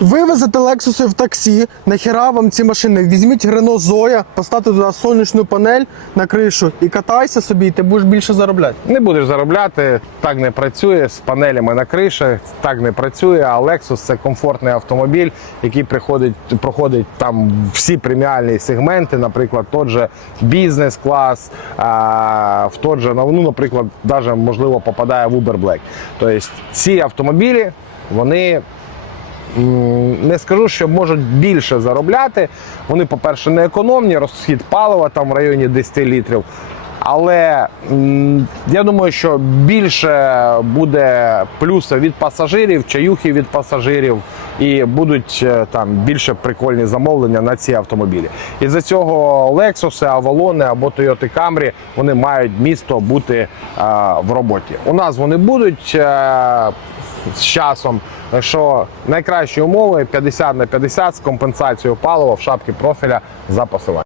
Ви везете Lexus в таксі, нахіра вам ці машини? Візьміть Renault Zoya, поставте туди сонячну панель на кришу і катайся собі, і ти будеш більше заробляти. Не будеш заробляти, так не працює з панелями на криші, так не працює. А Lexus це комфортний автомобіль, який приходить, проходить там всі преміальні сегменти, наприклад, тот же бізнес-клас, в тот же, ну, наприклад, навіть можливо попадає в Uber Black. Тобто ці автомобілі, вони не скажу, що можуть більше заробляти. Вони, по-перше, не економні, розхід палива там в районі 10 літрів. Але я думаю, що більше буде плюсу від пасажирів, чаюхи від пасажирів, і будуть е, там більше прикольні замовлення на ці автомобілі. І за цього Lexus, Avalon або Toyota Camry вони мають місто бути в роботі. У нас вони будуть е, з часом. Що найкращі умови 50 на 50 з компенсацією палива в шапці профіля за посиланням.